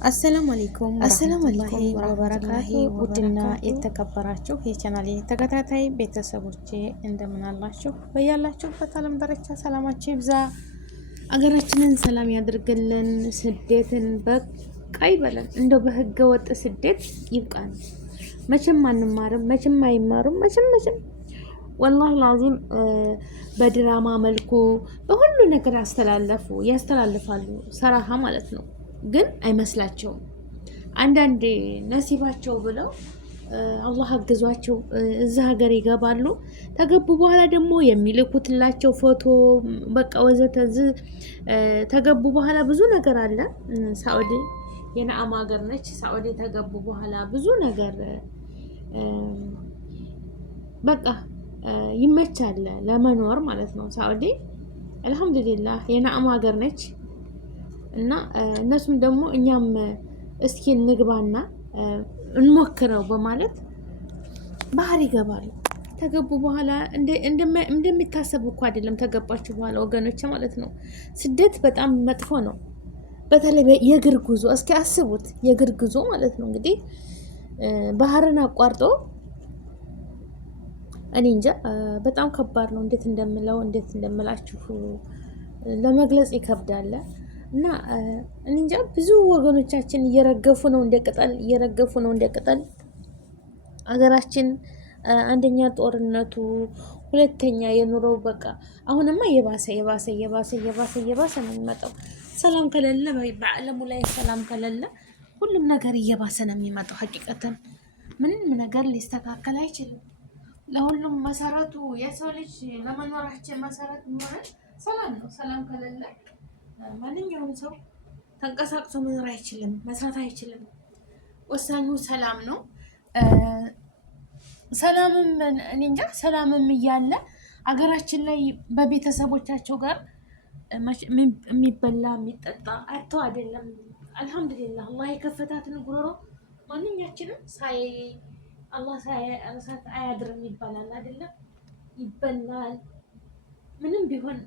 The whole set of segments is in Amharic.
አሰላሙ አለይኩም ወበረካቱ። ውድና የተከበራችሁ የቻናሌ ተከታታይ ቤተሰቦቼ እንደምን አላችሁ? በያላችሁበት ዓለም ዳርቻ ሰላማችሁ ይብዛ። አገራችንን ሰላም ያድርግልን። ስደትን በቃ ይበለን። እንደው በህገ ወጥ ስደት ይብቃን። መቼም አንማርም፣ መቼም አይማሩም፣ መቼም ወላሂ ላዚም በድራማ መልኩ በሁሉ ነገር ያስተላልፋሉ። ሰራሃ ማለት ነው። ግን አይመስላቸውም። አንዳንዴ ነሲባቸው ብለው አላህ አግዟቸው እዛ ሀገር ይገባሉ። ተገቡ በኋላ ደግሞ የሚልኩትላቸው ፎቶ በቃ ወዘተ ተገቡ በኋላ ብዙ ነገር አለ። ሳኡዲ የነአም ሀገር ነች። ሳኡዲ ተገቡ በኋላ ብዙ ነገር በቃ ይመቻል ለመኖር ማለት ነው። ሳኡዲ አልሐምዱሊላህ የነአም ሀገር ነች። እና እነሱም ደግሞ እኛም እስኪ እንግባና እንሞክረው በማለት ባህር ይገባሉ። ተገቡ በኋላ እንደሚታሰብ እኮ አይደለም። ተገባችሁ በኋላ ወገኖች ማለት ነው ስደት በጣም መጥፎ ነው። በተለይ የእግር ጉዞ እስኪ አስቡት። የእግር ጉዞ ማለት ነው እንግዲህ ባህርን አቋርጦ እኔ እንጃ በጣም ከባድ ነው። እንዴት እንደምላችሁ ለመግለጽ ይከብዳል። እና እንጃ ብዙ ወገኖቻችን እየረገፉ ነው እንደ ቅጠል አገራችን። አንደኛ ጦርነቱ፣ ሁለተኛ የኑሮው በቃ አሁንማ የባሰ ነው የሚመጣው። ሰላም ከሌለ በዓለሙ ላይ ሰላም ከሌለ ሁሉም ነገር እየባሰ ነው የሚመጣው። ሀቂቀተን ምንም ነገር ሊስተካከል አይችልም። ለሁሉም መሰረቱ የሰው ልጅ ለመኖራችን መሰረት የሚሆነው ሰላም ነው። ሰላም ከሌለ ማንኛውም ሰው ተንቀሳቅሶ መኖር አይችልም፣ መስራት አይችልም። ወሳኙ ሰላም ነው። ሰላምም እኔ እንጃ ሰላምም እያለ አገራችን ላይ በቤተሰቦቻቸው ጋር የሚበላ የሚጠጣ አጥተው አይደለም። አልሐምዱሊላህ አላህ የከፈታትን ጉሮሮ ማንኛችንም አላህ ሳያሳት አያድርም ይባላል አይደለም? ይበላል። ምንም ቢሆን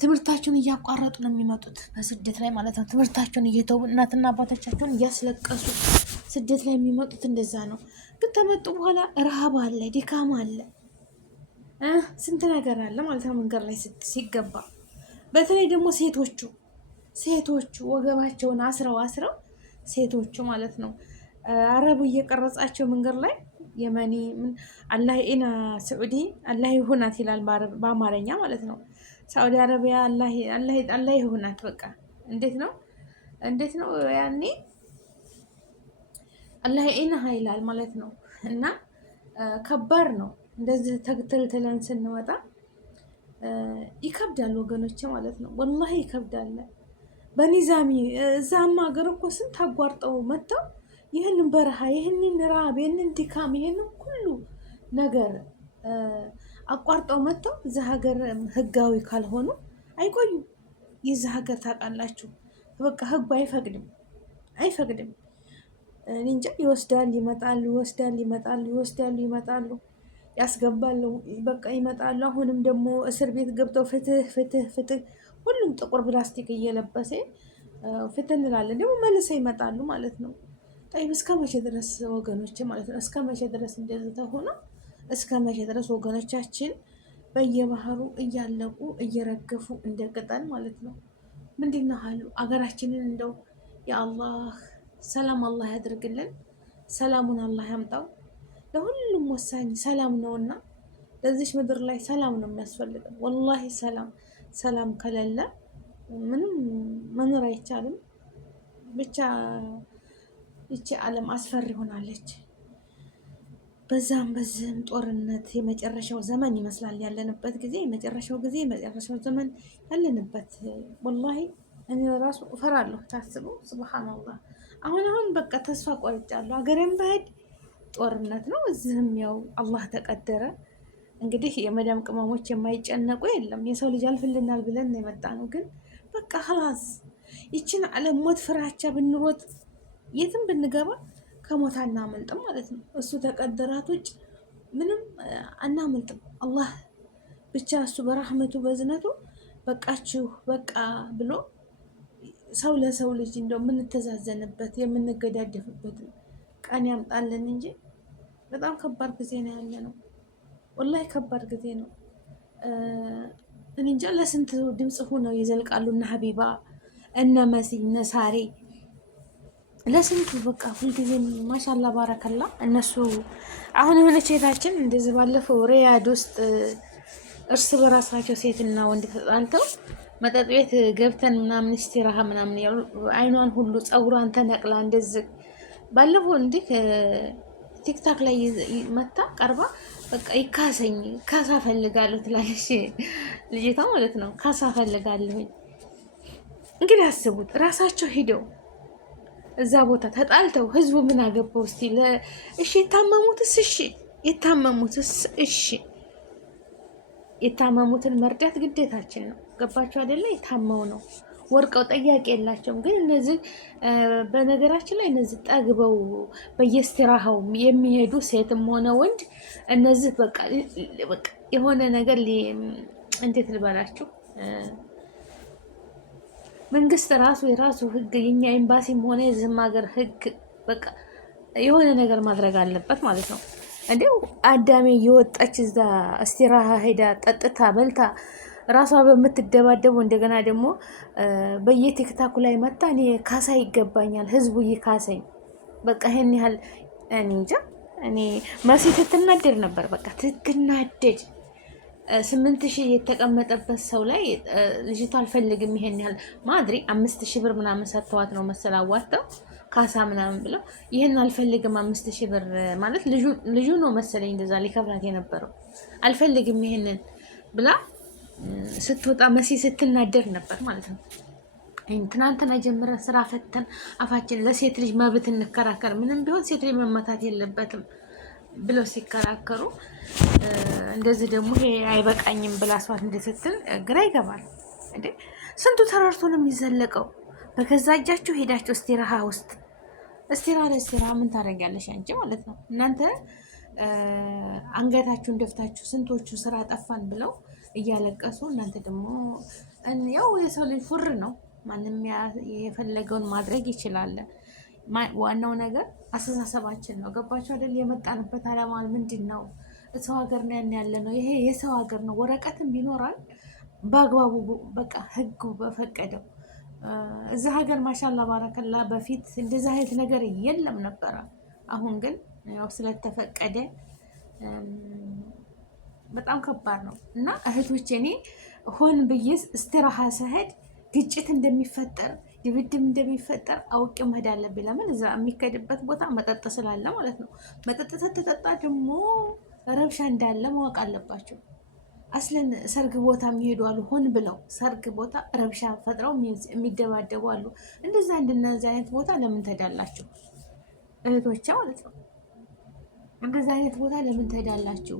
ትምህርታቸውን እያቋረጡ ነው የሚመጡት በስደት ላይ ማለት ነው። ትምህርታቸውን እየተው እናትና አባቶቻቸውን እያስለቀሱ ስደት ላይ የሚመጡት እንደዛ ነው። ግን ተመጡ በኋላ ረሃብ አለ፣ ድካም አለ፣ ስንት ነገር አለ ማለት ነው መንገድ ላይ ሲገባ። በተለይ ደግሞ ሴቶቹ ወገባቸውን አስረው ሴቶቹ ማለት ነው አረቡ እየቀረጻቸው መንገድ ላይ የመኒ አላህ ኢና ስዑዲ አላህ ይሁናት ይላል በአማርኛ ማለት ነው። ሳዑዲ አረቢያ አላህ ይሁናት። በቃ እንዴት ነው ያኔ አላህ ኢናሃ ይላል ማለት ነው። እና ከባድ ነው እንደዚህ ተግተልትለን ስንወጣ ይከብዳል ወገኖች ማለት ነው። ወላሂ ይከብዳል። በኒዛሚ እዛማ ሀገር እኮ ስንት አጓርጠው መጥተው ይህንን በረሃ፣ ይህንን ራብ፣ ይህንን ድካም፣ ይህንን ሁሉ ነገር አቋርጠው መጥተው እዛ ሀገር ህጋዊ ካልሆኑ አይቆዩም። የዛ ሀገር ታውቃላችሁ በቃ ህጉ አይፈቅድም። እንጃ ይወስዳል ይመጣሉ፣ ያስገባሉ፣ በቃ ይመጣሉ። አሁንም ደግሞ እስር ቤት ገብተው ፍትህ ሁሉም ጥቁር ፕላስቲክ እየለበሰ ፍትህ እንላለን ደግሞ መልሰው ይመጣሉ ማለት ነው። ጠይብ እስከ መቼ ድረስ ወገኖች ማለት ነው? እስከ መቼ ድረስ እንደዚህ ተሆነ? እስከ መቼ ድረስ ወገኖቻችን በየባህሩ እያለቁ እየረገፉ እንደ ቅጠል ማለት ነው? ምንድን ነው አሉ አገራችንን እንደው የአላህ ሰላም አላህ ያድርግልን። ሰላሙን አላህ ያምጣው። ለሁሉም ወሳኝ ሰላም ነውና ለዚች ምድር ላይ ሰላም ነው የሚያስፈልገው። ወላሂ ሰላም ከሌለ ምንም መኖር አይቻልም። ብቻ ይቺ ዓለም አስፈሪ ሆናለች። በዛም በዚህም ጦርነት የመጨረሻው ዘመን ይመስላል ያለንበት ጊዜ፣ የመጨረሻው ዘመን ያለንበት። ወላሂ እኔ ራሱ እፈራለሁ ታስበው። ሱብሃንአላህ አሁን በቃ ተስፋ ቆርጫለሁ። ሀገሬም በሄድ ጦርነት ነው፣ እዚህም ያው አላህ ተቀደረ። እንግዲህ የመዳም ቅመሞች የማይጨነቁ የለም። የሰው ልጅ አልፍልናል ብለን ነው የመጣ ነው። ግን በቃ ኸላስ ይችን ዓለም ሞት ፍራቻ ብንሮጥ የትም ብንገባ ከሞት አናመልጥም ማለት ነው። እሱ ተቀደራት ውጭ ምንም አናመልጥም። አላህ ብቻ እሱ በራህመቱ በዝነቱ በቃችሁ በቃ ብሎ ሰው ለሰው ልጅ እንደው የምንተዛዘንበት የምንገዳደፍበት ቀን ያምጣልን እንጂ በጣም ከባድ ጊዜ ነው ያለ ነው። ወላሂ ከባድ ጊዜ ነው። እኔ እንጃ ለስንት ድምፅ ሆነው ይዘልቃሉ እነ ሀቢባ እነ መሲ እነ ሳሬ ለስንቱ በቃ ሁልጊዜም ማሻላ ባረከላ እነሱ። አሁን የሆነች ሴታችን እንደዚህ ባለፈው ሪያድ ውስጥ እርስ በራሳቸው ሴትና ወንድ ተጣልተው መጠጥ ቤት ገብተን ምናምን እስቲራሃ ምናምን ያሉ አይኗን ሁሉ ፀጉሯን ተነቅላ እንደዚህ ባለፈው እንዲህ ቲክታክ ላይ መታ ቀርባ በቃ ይካሰኝ ካሳ ፈልጋለሁ ትላለች ልጅቷ ማለት ነው። ካሳ ፈልጋለሁ። እንግዲህ አስቡት ራሳቸው ሂደው እዛ ቦታ ተጣልተው ህዝቡ ምን አገባው እስቲ እሺ የታመሙትስ እሺ የታመሙትስ እሺ የታመሙትን መርዳት ግዴታችን ነው። ገባቸው አይደለ? የታመው ነው ወርቀው ጠያቂ የላቸውም። ግን እነዚህ በነገራችን ላይ እነዚህ ጠግበው በየስትራሃው የሚሄዱ ሴትም ሆነ ወንድ እነዚህ በቃ የሆነ ነገር እንዴት ልበላችሁ፣ መንግስት ራሱ የራሱ ህግ የኛ ኤምባሲም ሆነ የዚህም ሀገር ህግ በቃ የሆነ ነገር ማድረግ አለበት ማለት ነው። እንዲው አዳሜ እየወጣች እዛ እስቲራሃ ሄዳ ጠጥታ በልታ ራሷ በምትደባደቡ እንደገና ደግሞ በየቲክታኩ ላይ መጣ እኔ ካሳ ይገባኛል፣ ህዝቡ ይካሰኝ። በቃ ይሄን ያህል እኔ እንጃ። እኔ መሲ ትትናደድ ነበር፣ በቃ ትትናደድ። 8,000 የተቀመጠበት ሰው ላይ ልጅቷ አልፈልግም ይሄን ያህል ማድሪ 5,000 ብር ምናምን ሰጥተዋት ነው መሰል አዋጥተው ካሳ ምናምን ብለው ይሄን አልፈልግም 5,000 ብር ማለት ልጁ ነው መሰለኝ እንደዛ ሊከፍላት የነበረው አልፈልግም ይሄንን ብላ ስትወጣ መሲ ስትናደር ነበር ማለት ነው። ትናንትና ጀምረን ስራ ፈተን አፋችን ለሴት ልጅ መብት እንከራከር፣ ምንም ቢሆን ሴት ልጅ መመታት የለበትም ብለው ሲከራከሩ እንደዚህ ደግሞ ይሄ አይበቃኝም ብላ አስዋት እንደስትል ግራ ይገባል እንዴ! ስንቱ ተራርቶ ነው የሚዘለቀው? በገዛ እጃችሁ ሄዳችሁ እስቲራሃ ውስጥ እስቲራሃ ምን ታደርጊያለሽ አንቺ ማለት ነው። እናንተ አንገታችሁን ደፍታችሁ ስንቶቹ ስራ ጠፋን ብለው እያለቀሱ እናንተ ደግሞ ያው የሰው ልጅ ፉር ነው፣ ማንም የፈለገውን ማድረግ ይችላል። ዋናው ነገር አስተሳሰባችን ነው። ገባችሁ አይደል? የመጣንበት አላማ ምንድን ነው? ሰው ሀገር ነን ያለ ነው። ይሄ የሰው ሀገር ነው። ወረቀትም ቢኖራል በአግባቡ በቃ ህጉ በፈቀደው እዛ ሀገር ማሻላ ባረከላ በፊት እንደዛ አይነት ነገር የለም ነበረ። አሁን ግን ያው ስለተፈቀደ በጣም ከባድ ነው እና እህቶቼ እኔ ሆን ብዬ እስትራሃ ስሄድ ግጭት እንደሚፈጠር ድብድብ እንደሚፈጠር አውቄ መሄድ አለብኝ። ለምን እዛ የሚከድበት ቦታ መጠጥ ስላለ ማለት ነው። መጠጥ ተጠጣ ደግሞ ረብሻ እንዳለ ማወቅ አለባቸው። አስለን ሰርግ ቦታ የሚሄዱ አሉ፣ ሆን ብለው ሰርግ ቦታ ረብሻ ፈጥረው የሚደባደቡ አሉ። እንደዛ እንደነዚህ አይነት ቦታ ለምን ትሄዳላችሁ እህቶቼ ማለት ነው? እንደዛ አይነት ቦታ ለምን ትሄዳላችሁ?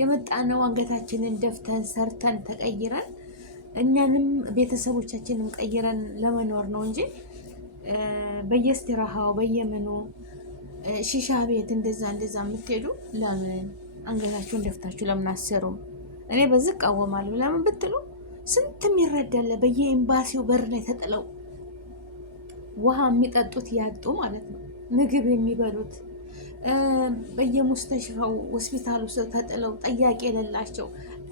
የመጣነው አንገታችንን ደፍተን ሰርተን ተቀይረን እኛንም ቤተሰቦቻችንም ቀይረን ለመኖር ነው እንጂ በየስትራሃው በየምኑ ሺሻ ቤት እንደዛ የምትሄዱ ለምን አንገታችሁን ደፍታችሁ ለምን አሰሩም? እኔ በዚህ እቃወማለሁ። ለምን ብትሉ ስንት የሚረዳለ በየኤምባሲው በር ላይ ተጥለው ውሃ የሚጠጡት ያጡ ማለት ነው፣ ምግብ የሚበሉት በየሙስተሽፋው ሆስፒታሉ ተጥለው ጠያቂ የሌላቸው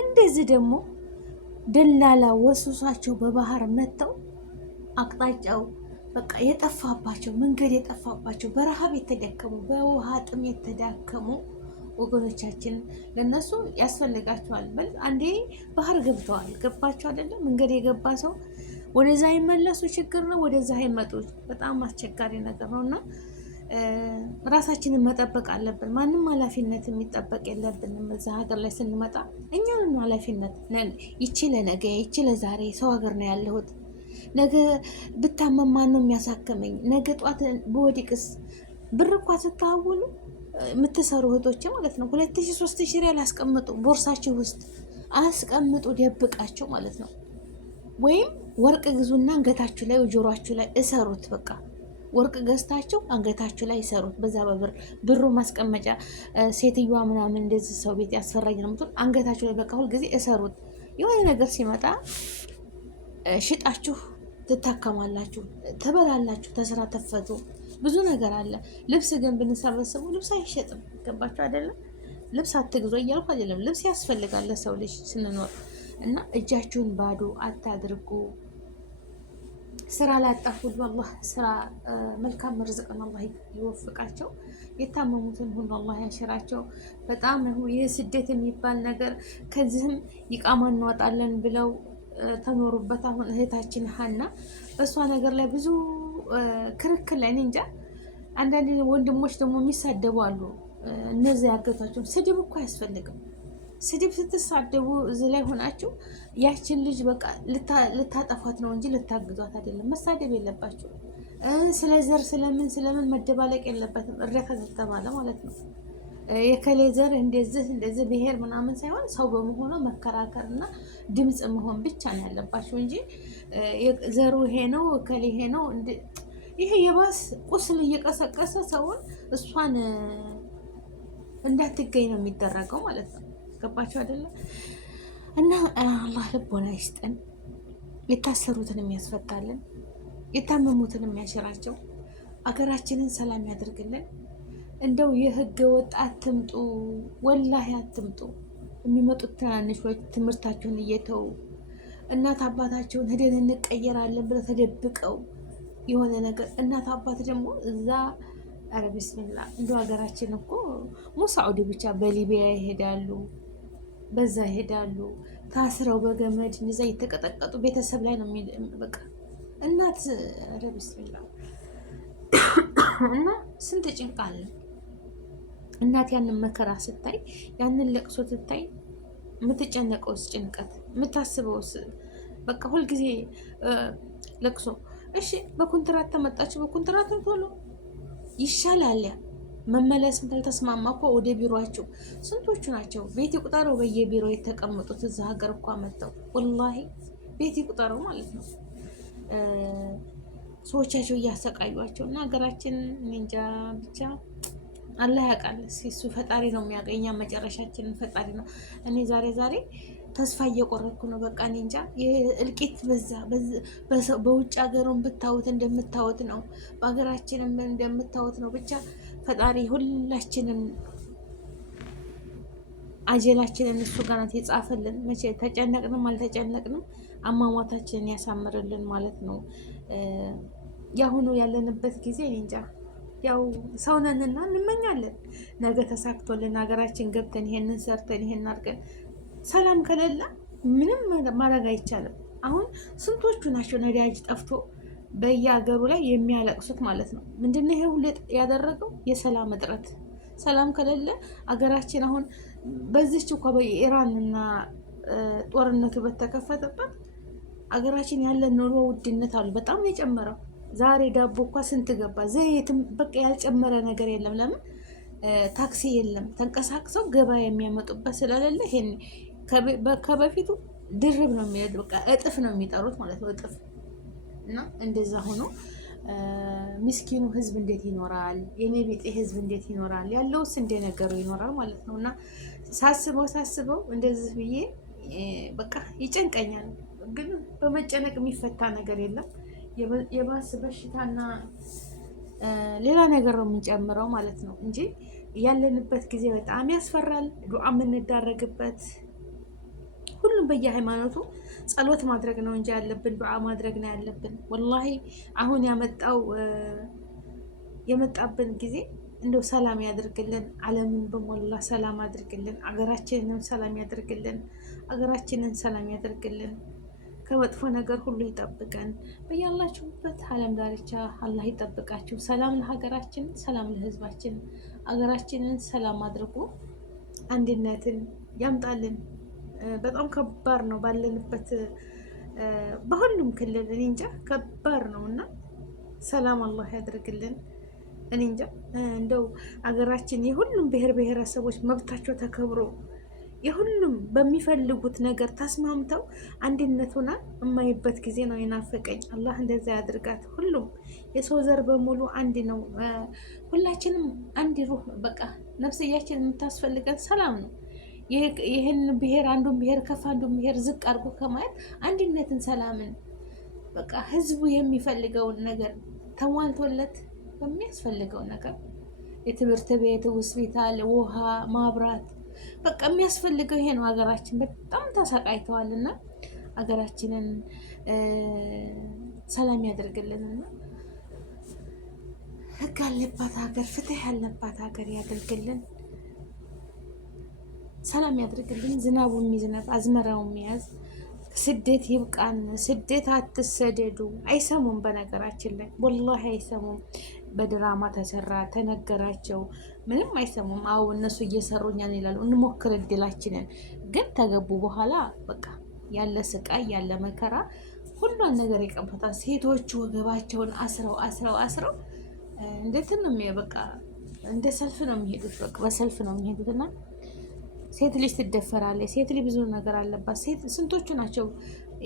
እንደዚህ ደግሞ ደላላ ወሱሳቸው በባህር መጥተው አቅጣጫው በቃ የጠፋባቸው መንገድ የጠፋባቸው በረሃብ የተዳከሙ በውሃ ጥም የተዳከሙ ወገኖቻችን ለነሱ ያስፈልጋቸዋል። በል አንዴ ባህር ገብተዋል፣ ገባቸው አይደለም? መንገድ የገባ ሰው ወደዛ ይመለሱ ችግር ነው፣ ወደዛ ይመጡ በጣም አስቸጋሪ ነገር ነው እና ራሳችንን መጠበቅ አለብን። ማንም ኃላፊነት የሚጠበቅ የለብንም። እዛ ሀገር ላይ ስንመጣ እኛንም ኃላፊነት ይቺ ለነገ ይቺ ለዛሬ ሰው ሀገር ነው ያለሁት። ነገ ብታመም ማን ነው የሚያሳክመኝ? ነገ ጧት በወዲቅስ ብር እንኳ ስታውሉ የምትሰሩ እህቶች ማለት ነው 2,000 3,000 ሪያል አስቀምጡ፣ ቦርሳችሁ ውስጥ አስቀምጡ፣ ደብቃቸው ማለት ነው። ወይም ወርቅ ግዙና አንገታችሁ ላይ ጆሮአችሁ ላይ እሰሩት። በቃ ወርቅ ገዝታችሁ አንገታችሁ ላይ ይሰሩት። በዛ ብሩ ማስቀመጫ ሴትዮዋ ምናምን እንደዚህ ሰው ቤት ያስፈራኝ ነው የምትል አንገታችሁ ላይ በቃ ሁልጊዜ እሰሩት። የሆነ ነገር ሲመጣ ሽጣችሁ ትታከማላችሁ፣ ትበላላችሁ፣ ተስራ ተፈቱ፣ ብዙ ነገር አለ። ልብስ ግን ብንሰበስቡ ልብስ አይሸጥም። ገባችሁ አይደለም? ልብስ አትግዙ እያልኩ አይደለም። ልብስ ያስፈልጋል ለሰው ልጅ ስንኖር እና እጃችሁን ባዶ አታድርጉ። ስራ ላጣፉት አላህ ስራ መልካም ርዝቅን አላህ ይወፍቃቸው። የታመሙትን ሁሉ አላህ ያሽራቸው። በጣም ይህ ስደት የሚባል ነገር ከዚህም ይቃማ እንወጣለን ብለው ተኖሩበት። አሁን እህታችን ሀና በእሷ ነገር ላይ ብዙ ክርክር ላይ እንጃ። አንዳንድ ወንድሞች ደግሞ የሚሳደቡ አሉ። እነዚህ ያገቷቸው ስድብ እኮ አያስፈልግም። ስድብ ስትሳደቡ እዚህ ላይ ሆናችሁ ያችን ልጅ በቃ ልታጠፏት ነው እንጂ ልታግዟት አይደለም። መሳደብ የለባችሁ። ስለ ዘር ስለምን መደባለቅ የለበትም። እርዳታ ተተባለ ማለት ነው። የከሌ ዘር እንደዚህ ብሄር ምናምን ሳይሆን ሰው በመሆኑ መከራከርና ድምፅ መሆን ብቻ ነው ያለባችሁ እንጂ ዘሩ ይሄ ነው ከሌ ይሄ ነው። ይሄ የባስ ቁስል እየቀሰቀሰ ሰውን እሷን እንዳትገኝ ነው የሚደረገው ማለት ነው። ገባችሁ አይደለም? እና አላህ ልቦና ይስጠን፣ የታሰሩትን የሚያስፈታልን፣ የታመሙትን የሚያሽራቸው፣ አገራችንን ሰላም ያደርግልን። እንደው የህገ ወጥ አትምጡ፣ ወላሂ አትምጡ። የሚመጡት ትናንሾች ትምህርታቸውን እየተው እናት አባታቸውን ሄደን እንቀየራለን ብለው ተደብቀው የሆነ ነገር እናት አባት ደግሞ እዛ አረ ቢስሚላ እንደው ሀገራችን እኮ ሙሳዑዲ ብቻ በሊቢያ ይሄዳሉ፣ በዛ ይሄዳሉ ታስረው በገመድ እዛ እየተቀጠቀጡ ቤተሰብ ላይ ነው በቃ እናት አረ ቢስሚላ እና ስንት ጭንቅ አለ። እናት ያንን መከራ ስታይ ያንን ለቅሶ ስታይ የምትጨነቀውስ ጭንቀት የምታስበውስ በቃ ሁልጊዜ ለቅሶ። እሺ በኮንትራት ተመጣችሁ በኮንትራት ቶሎ ይሻላል። ያ መመለስም ካልተስማማ እኮ ወደ ቢሮአቸው ስንቶቹ ናቸው ቤት ይቁጠረው በየቢሮ የተቀመጡት እዛ ሀገር እኮ መጥተው ወላሂ ቤት ይቁጠረው ማለት ነው። ሰዎቻቸው እያሰቃዩቸው እና ሀገራችን እንጃ ብቻ አላህ ያውቃል። እሱ ፈጣሪ ነው የሚያገኛ መጨረሻችንን ፈጣሪ ነው። እኔ ዛሬ ተስፋ እየቆረጥኩ ነው። በቃ እኔ እንጃ እልቂት በዛ በውጭ ሀገሩን ብታዩት እንደምታዩት ነው፣ በሀገራችንም እንደምታዩት ነው። ብቻ ፈጣሪ ሁላችንን አጀላችንን እሱ ጋር ናት የጻፈልን። መቼ ተጨነቅንም አልተጨነቅንም አሟሟታችንን ያሳምርልን ማለት ነው። ያሁኑ ያለንበት ጊዜ እኔ እንጃ ያው ሰውነንና እንመኛለን ነገ ተሳክቶልን ሀገራችን ገብተን ይሄንን ሰርተን ይሄን አድርገን ሰላም ከሌለ ምንም ማድረግ አይቻልም። አሁን ስንቶቹ ናቸው ነዳጅ ጠፍቶ በየሀገሩ ላይ የሚያለቅሱት ማለት ነው። ምንድነው ይሄ ሁሉ ያደረገው? የሰላም እጥረት። ሰላም ከሌለ አገራችን አሁን በዚህች እንኳ በኢራንና ጦርነቱ በተከፈተበት አገራችን ያለ ኑሮ ውድነት አሉ በጣም ነው የጨመረው። ዛሬ ዳቦ እንኳ ስንት ገባ? ዘይትም በቃ ያልጨመረ ነገር የለም። ለምን? ታክሲ የለም። ተንቀሳቅሰው ገበያ የሚያመጡበት ስለሌለ ይሄን ከበፊቱ ድርብ ነው የሚሄድ በቃ እጥፍ ነው የሚጠሩት ማለት ነው እጥፍ። እና እንደዛ ሆኖ ምስኪኑ ህዝብ እንዴት ይኖራል? የኔ ቤጤ ህዝብ እንዴት ይኖራል? ያለውስ እንደነገሩ ይኖራል ማለት ነው። እና ሳስበው እንደዚህ ብዬ በቃ ይጨንቀኛል። ግን በመጨነቅ የሚፈታ ነገር የለም። የባስ በሽታና ሌላ ነገር ነው የምንጨምረው ማለት ነው እንጂ ያለንበት ጊዜ በጣም ያስፈራል። ዱዓ የምንዳረግበት ሁሉም በየሃይማኖቱ ጸሎት ማድረግ ነው እንጂ ያለብን ዱዓ ማድረግ ነው ያለብን። ወላሂ አሁን የመጣብን ጊዜ እንደው ሰላም ያደርግልን፣ ዓለምን በሞላ ሰላም አድርግልን፣ አገራችንን ሰላም ያደርግልን፣ አገራችንን ሰላም ያደርግልን፣ ከመጥፎ ነገር ሁሉ ይጠብቀን። በያላችሁበት ዓለም ዳርቻ አላህ ይጠብቃችሁ። ሰላም ለሀገራችን፣ ሰላም ለህዝባችን። አገራችንን ሰላም አድርጎ አንድነትን ያምጣልን። በጣም ከባድ ነው ባለንበት በሁሉም ክልል እኔ እንጃ ከባድ ነው እና ሰላም አላህ ያደርግልን። እኔ እንጃ እንደው አገራችን የሁሉም ብሔር ብሔረሰቦች መብታቸው ተከብሮ የሁሉም በሚፈልጉት ነገር ተስማምተው አንድነት ሆና የማይበት ጊዜ ነው የናፈቀኝ። አላህ እንደዛ ያድርጋት። ሁሉም የሰው ዘር በሙሉ አንድ ነው። ሁላችንም አንድ ሩህ በቃ ነፍስያችን የምታስፈልገን ሰላም ነው። ይህን ብሔር አንዱን ብሔር ከፍ አንዱን ብሔር ዝቅ አድርጎ ከማየት አንድነትን፣ ሰላምን በቃ ህዝቡ የሚፈልገውን ነገር ተሟልቶለት በሚያስፈልገው ነገር የትምህርት ቤት፣ ሆስፒታል፣ ውሃ፣ ማብራት በቃ የሚያስፈልገው ይሄ ነው። ሀገራችን በጣም ተሰቃይተዋልና ሀገራችንን ሰላም ያደርግልንና ህግ ያለባት ሀገር፣ ፍትህ ያለባት ሀገር ያደርግልን፣ ሰላም ያደርግልን። ዝናቡ የሚዝነብ አዝመራው የሚያዝ ስደት ይብቃን። ስደት አትሰደዱ። አይሰሙም፣ በነገራችን ላይ ወላሂ አይሰሙም። በድራማ ተሰራ ተነገራቸው፣ ምንም አይሰሙም። አዎ እነሱ እየሰሩ እኛን ይላሉ፣ እንሞክር እድላችንን። ግን ተገቡ በኋላ በቃ ያለ ስቃይ ያለ መከራ ሁሉን ነገር ይቀበታል። ሴቶቹ ወገባቸውን አስረው አስረው አስረው እንዴት ነው በቃ እንደ ሰልፍ ነው የሚሄዱት። በቃ በሰልፍ ነው የሚሄዱት እና ሴት ልጅ ትደፈራለች። ሴት ልጅ ብዙ ነገር አለባት። ሴት ስንቶቹ ናቸው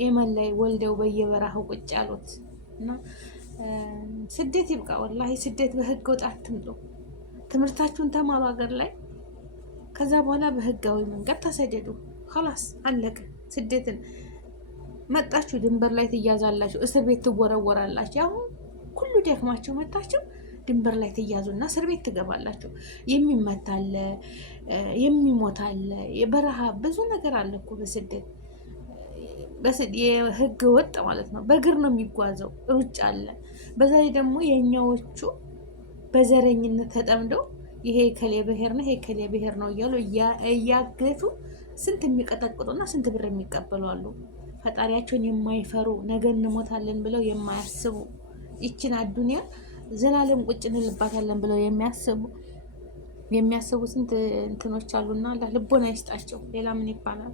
የመን ላይ ወልደው በየበረሃው ቁጭ ያሉት? እና ስደት ይብቃ። ወላሂ ስደት በህገ ወጥ አትምጡ። ትምህርታችሁን ተማሩ ሀገር ላይ። ከዛ በኋላ በህጋዊ መንገድ ተሰደዱ። ኸላስ አለቀ። ስደትን መጣችሁ ድንበር ላይ ትያዛላችሁ፣ እስር ቤት ትወረወራላችሁ። አሁን ሁሉ ደክማችሁ መጣችሁ ድንበር ላይ ትያዙና እስር ቤት ትገባላችሁ። የሚመታለ የሚሞታለ የበረሃ ብዙ ነገር አለ እኮ በስደት የህገ ወጥ ማለት ነው። በእግር ነው የሚጓዘው፣ ሩጫ አለ። በዛ ላይ ደግሞ የኛዎቹ በዘረኝነት ተጠምደው ይሄ ከሌ ብሔር ነው ይሄ ከሌ ብሔር ነው እያሉ እያገቱ ስንት የሚቀጠቅጡና ስንት ብር የሚቀበሉ አሉ። ፈጣሪያቸውን የማይፈሩ ነገ እንሞታለን ብለው የማያስቡ ይችን አዱንያ ዘላለም ቁጭ እንልባታለን ብለው የሚያስቡ ስንት እንትኖች አሉና አላህ ልቦና ይስጣቸው። ሌላ ምን ይባላል?